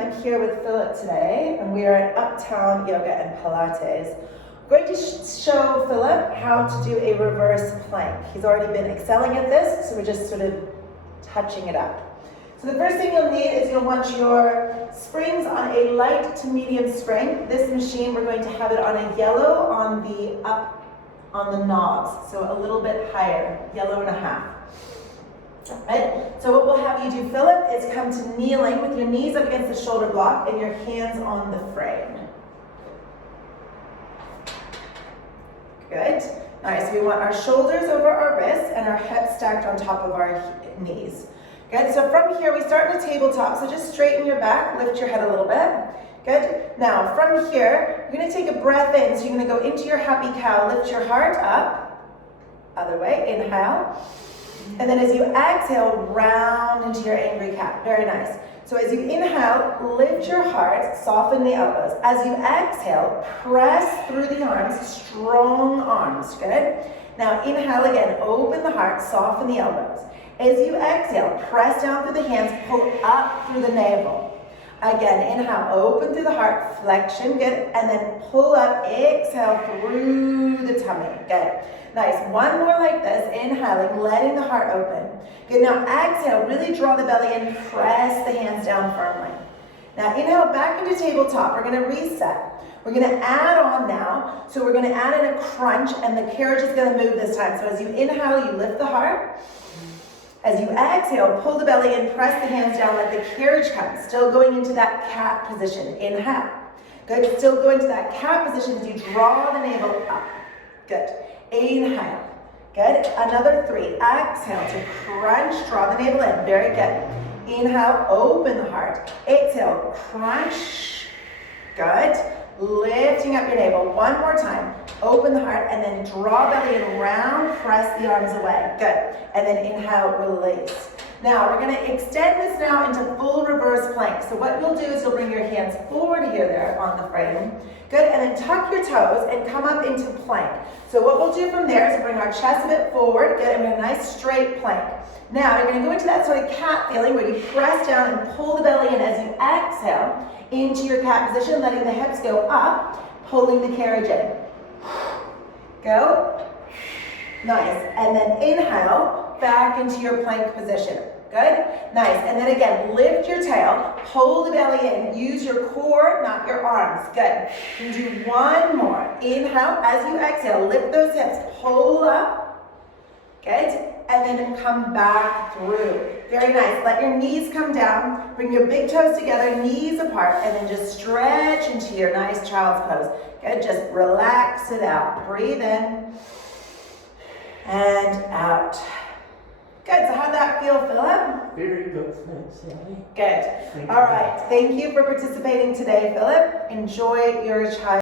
I'm here with Philip today, and we are at Uptown Yoga and Pilates. We're going to show Philip how to do a reverse plank. He's already been excelling at this, so we're just sort of touching it up. So the first thing you'll need is you'll want your springs on a light to medium spring. This machine, we're going to have it on a yellow on the knobs, so a little bit higher, yellow and a half. Right? So what we'll have you do, Philip, is come to kneeling with your knees up against the shoulder block and your hands on the frame. Good. Nice. So we want our shoulders over our wrists and our hips stacked on top of our knees. Good. So from here, we start in a tabletop. So just straighten your back, lift your head a little bit. Good. Now from here, you're going to take a breath in. So you're going to go into your happy cow, lift your heart up. Other way. Inhale. And then as you exhale, round into your angry cat. Very nice. So as you inhale, lift your heart, soften the elbows. As you exhale, press through the arms, strong arms. Good. Now inhale again, open the heart, soften the elbows. As you exhale, press down through the hands, pull up through the navel. Again, inhale, open through the heart, flexion, good, and then pull up, exhale through the tummy, good. Nice, one more like this, inhaling, letting the heart open. Good, now exhale, really draw the belly in, press the hands down firmly. Now inhale, back into tabletop, we're gonna reset. We're gonna add on now, so we're gonna add in a crunch, and the carriage is gonna move this time. So as you inhale, you lift the heart. As you exhale, pull the belly in, press the hands down, let the carriage come. Still going into that cat position. Inhale. Good. Still going to that cat position as you draw the navel up. Good. Inhale. Good. Another 3. Exhale to crunch, draw the navel in. Very good. Inhale, open the heart. Exhale, crunch. Good. Lifting up your navel. One more time. Open the heart and then draw belly in round, press the arms away. Good. And then inhale, release. Now we're going to extend this now into full reverse plank. So what you'll do is you'll bring your hands forward here there on the frame. Good. And then tuck your toes and come up into plank. So what we'll do from there is bring our chest a bit forward. Good. And we're in a nice straight plank. Now you're going to go into that sort of cat feeling where you press down and pull the belly in as you exhale into your cat position, letting the hips go up, pulling the carriage in. Go. Nice. And then inhale, back into your plank position. Good. Nice. And then again, lift your tail, pull the belly in, use your core, not your arms. Good. You do one more. Inhale, as you exhale, lift those hips, pull up. Good. And then come back through. Very nice. Let your knees come down. Bring your big toes together, knees apart, and then just stretch into your nice child's pose. Good. Just relax it out. Breathe in and out. Good. So how'd that feel, Philip? Very good, thanks, Sally. Good. All right. Thank you for participating today, Philip. Enjoy your child.